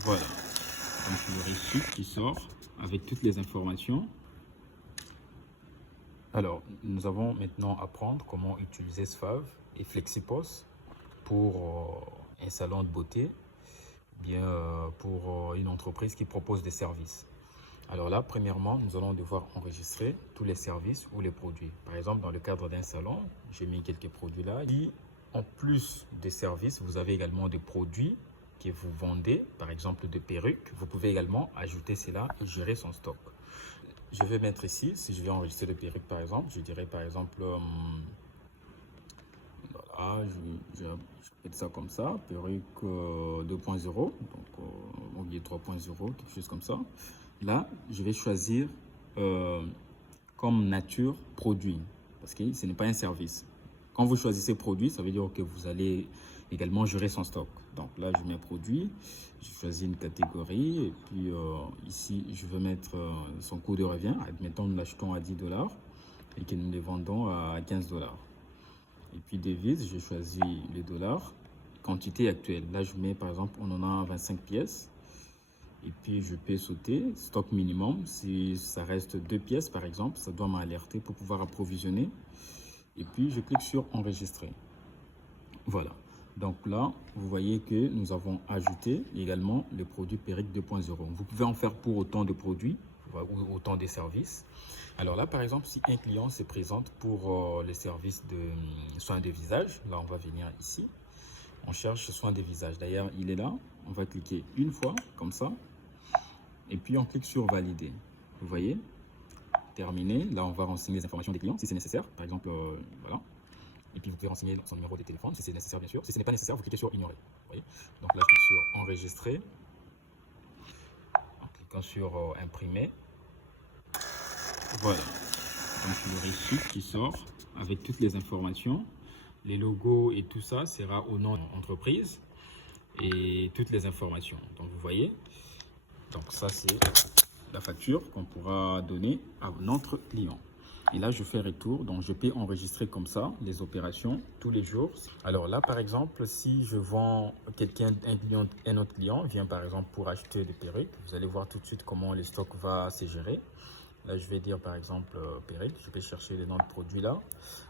Voilà, donc le reçu qui sort avec toutes les informations. Alors, nous avons maintenant à apprendre comment utiliser Sfav et FlexiPos pour un salon de beauté, bien pour une entreprise qui propose des services. Alors là, premièrement, nous allons devoir enregistrer tous les services ou les produits. Par exemple, dans le cadre d'un salon, j'ai mis quelques produits là. Et en plus des services, vous avez également des produits que vous vendez, par exemple des perruques. Vous pouvez également ajouter cela et gérer son stock. Je vais mettre ici, si je vais enregistrer des perruques par exemple, je dirais par exemple, voilà, je vais mettre ça comme ça, perruque 2.0, donc on dit 3.0, quelque chose comme ça. Là, je vais choisir comme nature produit, parce que ce n'est pas un service. Quand vous choisissez produit, ça veut dire que vous allez également gérer son stock. Donc là, je mets produit, je choisis une catégorie, et puis ici, je vais mettre son coût de revient. Admettons, nous l'achetons à 10 $ et que nous les vendons à 15 $. Et puis devise, je choisis les dollars. Quantité actuelle, là je mets par exemple, on en a 25 pièces. Et puis je peux sauter, stock minimum, si ça reste 2 pièces par exemple, ça doit m'alerter pour pouvoir approvisionner. Et puis je clique sur enregistrer. Voilà, donc là vous voyez que nous avons ajouté également les produits Perric 2.0. Vous pouvez en faire pour autant de produits ou autant de services. Alors là par exemple, si un client se présente pour les services de soins de visage, là on va venir ici, on cherche soins de visage. D'ailleurs il est là, on va cliquer une fois comme ça. Et puis on clique sur valider. Vous voyez, terminé. Là, on va renseigner les informations des clients si c'est nécessaire. Par exemple, voilà. Et puis vous pouvez renseigner son numéro de téléphone si c'est nécessaire, bien sûr. Si ce n'est pas nécessaire, vous cliquez sur ignorer. Vous voyez. Donc là, je clique sur enregistrer. En cliquant sur imprimer. Voilà. Donc le reçu qui sort avec toutes les informations. Les logos et tout ça sera au nom de l'entreprise et toutes les informations. Donc vous voyez. Donc ça, c'est la facture qu'on pourra donner à notre client. Et là, je fais retour, donc je peux enregistrer comme ça les opérations tous les jours. Alors là, par exemple, si je vends un autre client vient par exemple pour acheter des perruques, vous allez voir tout de suite comment le stock va se gérer. Là, je vais dire par exemple perruque, je vais chercher les noms de produits là.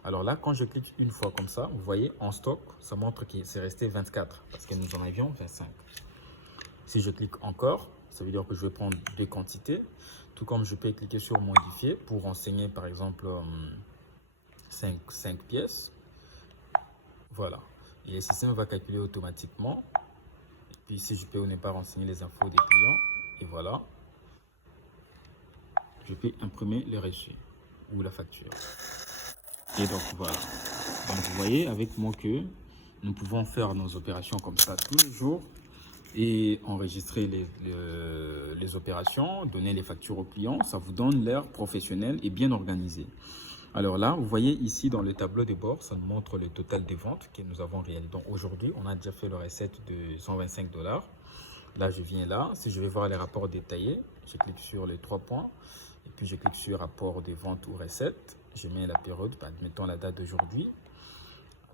Alors là, quand je clique une fois comme ça, vous voyez en stock, ça montre que c'est resté 24 parce que nous en avions 25. Si je clique encore, ça veut dire que je vais prendre deux quantités. Tout comme je peux cliquer sur modifier pour renseigner par exemple 5 pièces. Voilà. Et le système va calculer automatiquement. Et puis ici, je peux ne pas renseigner les infos des clients. Et voilà. Je peux imprimer le reçu ou la facture. Et donc voilà. Donc vous voyez avec moi que nous pouvons faire nos opérations comme ça tous les jours et enregistrer les opérations, donner les factures aux clients. Ça vous donne l'air professionnel et bien organisé. Alors là, vous voyez ici dans le tableau de bord, ça nous montre le total des ventes que nous avons réalisé. Donc aujourd'hui, on a déjà fait le recette de 125 $. Là, je viens là. Si je vais voir les rapports détaillés, je clique sur les 3 points. Et puis, je clique sur rapport des ventes ou recettes. Je mets la période, admettons la date d'aujourd'hui.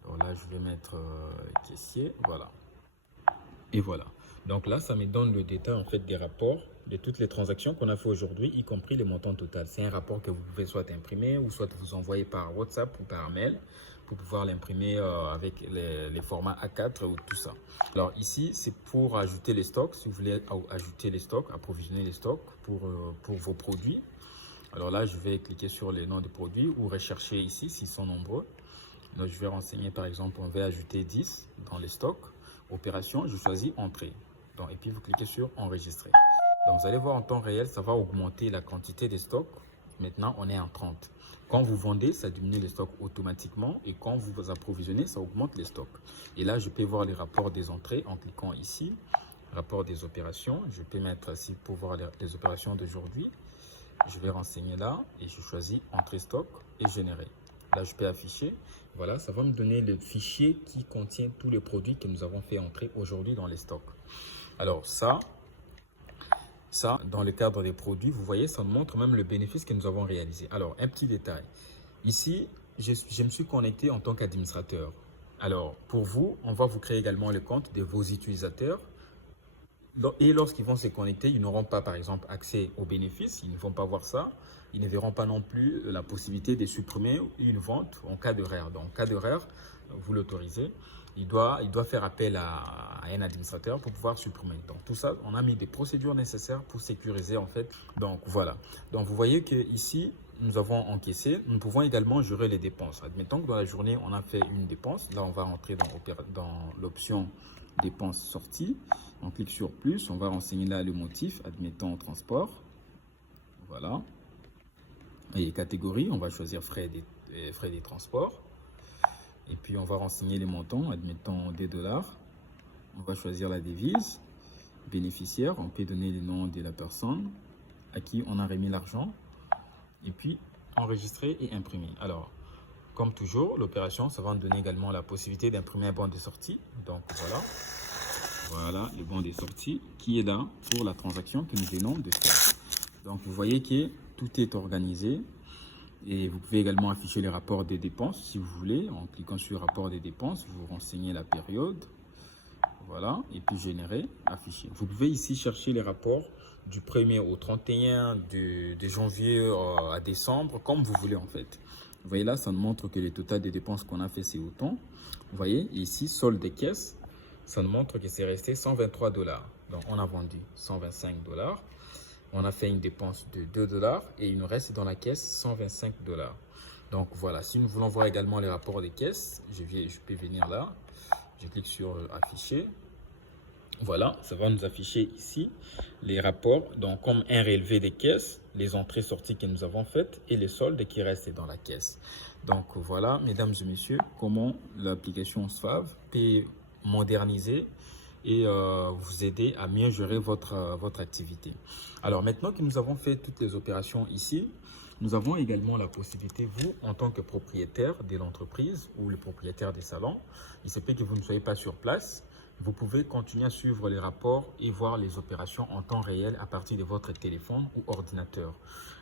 Alors là, je vais mettre caissier. Voilà. Et voilà. Donc là, ça me donne le détail en fait des rapports de toutes les transactions qu'on a fait aujourd'hui, y compris les montants total. C'est un rapport que vous pouvez soit imprimer ou soit vous envoyer par WhatsApp ou par mail pour pouvoir l'imprimer avec les formats A4 ou tout ça. Alors ici, c'est pour ajouter les stocks. Si vous voulez ajouter les stocks, approvisionner les stocks pour vos produits. Alors là, je vais cliquer sur les noms des produits ou rechercher ici s'ils sont nombreux. Donc, je vais renseigner par exemple, on va ajouter 10 dans les stocks. Opération, je choisis entrée. Donc, et puis vous cliquez sur enregistrer. Donc vous allez voir en temps réel, ça va augmenter la quantité des stocks. Maintenant, on est en 30. Quand vous vendez, ça diminue les stocks automatiquement. Et quand vous approvisionnez, ça augmente les stocks. Et là, je peux voir les rapports des entrées en cliquant ici. Rapport des opérations. Je peux mettre ici pour voir les opérations d'aujourd'hui. Je vais renseigner là et je choisis entrée stock et générer. Là, je peux afficher. Voilà, ça va me donner le fichier qui contient tous les produits que nous avons fait entrer aujourd'hui dans les stocks. Alors ça, dans le cadre des produits, vous voyez, ça nous montre même le bénéfice que nous avons réalisé. Alors, un petit détail. Ici, je me suis connecté en tant qu'administrateur. Alors, pour vous, on va vous créer également le compte de vos utilisateurs. Et lorsqu'ils vont se connecter, ils n'auront pas, par exemple, accès aux bénéfices. Ils ne vont pas voir ça. Ils ne verront pas non plus la possibilité de supprimer une vente en cas d'erreur. Donc, en cas d'erreur, vous l'autorisez. Il doit faire appel à un administrateur pour pouvoir supprimer. Donc, tout ça, on a mis des procédures nécessaires pour sécuriser, en fait. Donc, voilà. Donc, vous voyez qu'ici, nous avons encaissé. Nous pouvons également gérer les dépenses. Admettons que dans la journée, on a fait une dépense. Là, on va rentrer dans l'option dépenses sorties. On clique sur plus. On va renseigner là le motif. Admettons transport. Voilà. Et catégorie, on va choisir frais des transports. Et puis, on va renseigner les montants, admettons des dollars. On va choisir la devise. Bénéficiaire, on peut donner le nom de la personne à qui on a remis l'argent. Et puis, enregistrer et imprimer. Alors, comme toujours, l'opération, ça va nous donner également la possibilité d'imprimer un bon de sortie. Donc, voilà. Voilà le bon de sortie qui est là pour la transaction que nous venons de faire. Donc, vous voyez que tout est organisé. Et vous pouvez également afficher les rapports des dépenses si vous voulez. En cliquant sur rapport des dépenses, vous renseignez la période. Voilà. Et puis générer, afficher. Vous pouvez ici chercher les rapports du 1er au 31, de janvier à décembre, comme vous voulez en fait. Vous voyez là, ça nous montre que le total des dépenses qu'on a fait, c'est autant. Vous voyez, ici, solde des caisses, ça nous montre que c'est resté 123 $. Donc, on a vendu 125 $. On a fait une dépense de 2 $ et il nous reste dans la caisse 125 $. Donc voilà, si nous voulons voir également les rapports des caisses, je peux venir là, je clique sur afficher. Voilà, ça va nous afficher ici les rapports, donc comme un relevé des caisses, les entrées-sorties que nous avons faites et les soldes qui restent dans la caisse. Donc voilà, mesdames et messieurs, comment l'application SFAV peut moderniser et vous aider à mieux gérer votre activité. Alors maintenant que nous avons fait toutes les opérations ici, nous avons également la possibilité, vous, en tant que propriétaire de l'entreprise ou le propriétaire des salons, il se peut que vous ne soyez pas sur place, vous pouvez continuer à suivre les rapports et voir les opérations en temps réel à partir de votre téléphone ou ordinateur.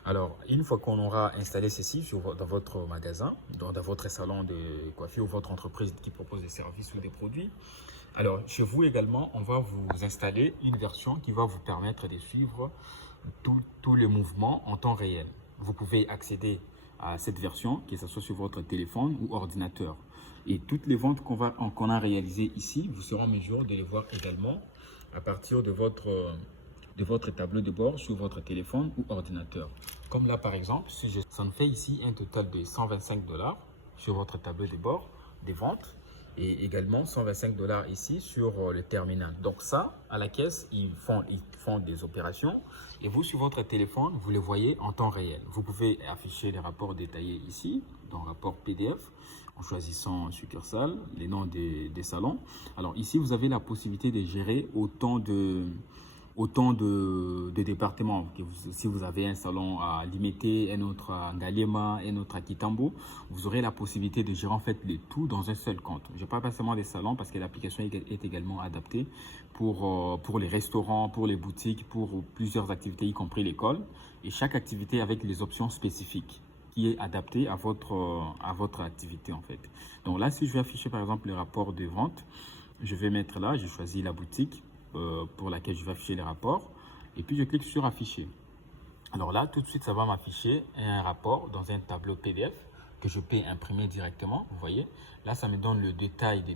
Alors, une fois qu'on aura installé ceci dans votre magasin, dans votre salon de coiffure ou votre entreprise qui propose des services ou des produits, alors chez vous également, on va vous installer une version qui va vous permettre de suivre tous les mouvements en temps réel. Vous pouvez accéder à cette version, que ce soit sur votre téléphone ou ordinateur. Et toutes les ventes qu'on a réalisées ici, vous serez en mesure de les voir également à partir de votre tableau de bord sur votre téléphone ou ordinateur. Comme là, par exemple, ça me fait ici un total de 125 $ sur votre tableau de bord des ventes et également 125 $ ici sur le terminal. Donc ça, à la caisse, ils font des opérations et vous, sur votre téléphone, vous les voyez en temps réel. Vous pouvez afficher les rapports détaillés ici, dans le rapport PDF, en choisissant succursale, les noms des salons. Alors ici, vous avez la possibilité de gérer autant de départements. Si vous avez un salon à Limité, un autre à Ngaliema, un autre à Kitambo, vous aurez la possibilité de gérer en fait les tout dans un seul compte. Je parle pas seulement des salons parce que l'application est également adaptée pour les restaurants, pour les boutiques, pour plusieurs activités, y compris l'école. Et chaque activité avec les options spécifiques qui est adaptée à votre activité en fait. Donc là, si je vais afficher par exemple les rapports de vente, je vais mettre là, je choisis la boutique pour laquelle je vais afficher les rapports et puis je clique sur afficher. Alors là, tout de suite, ça va m'afficher un rapport dans un tableau PDF que je peux imprimer directement. Vous voyez, là, ça me donne le détail de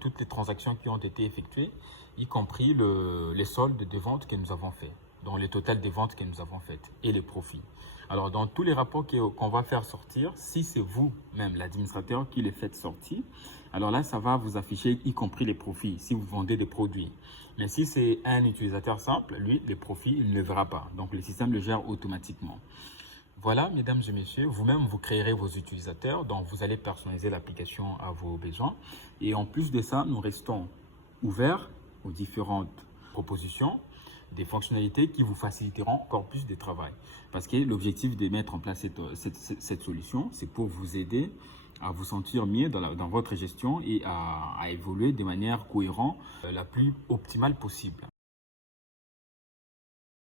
toutes les transactions qui ont été effectuées, y compris les soldes de vente que nous avons fait, donc le total des ventes que nous avons faites et les profits. Alors, dans tous les rapports qu'on va faire sortir, si c'est vous-même, l'administrateur, qui les fait sortir, alors là, ça va vous afficher y compris les profits si vous vendez des produits. Mais si c'est un utilisateur simple, lui, les profits, il ne le verra pas. Donc, le système le gère automatiquement. Voilà, mesdames et messieurs, vous-même, vous créerez vos utilisateurs. Donc, vous allez personnaliser l'application à vos besoins. Et en plus de ça, nous restons ouverts aux différentes propositions, des fonctionnalités qui vous faciliteront encore plus de travail. Parce que l'objectif de mettre en place cette solution, c'est pour vous aider à vous sentir mieux dans votre gestion et à évoluer de manière cohérente, la plus optimale possible.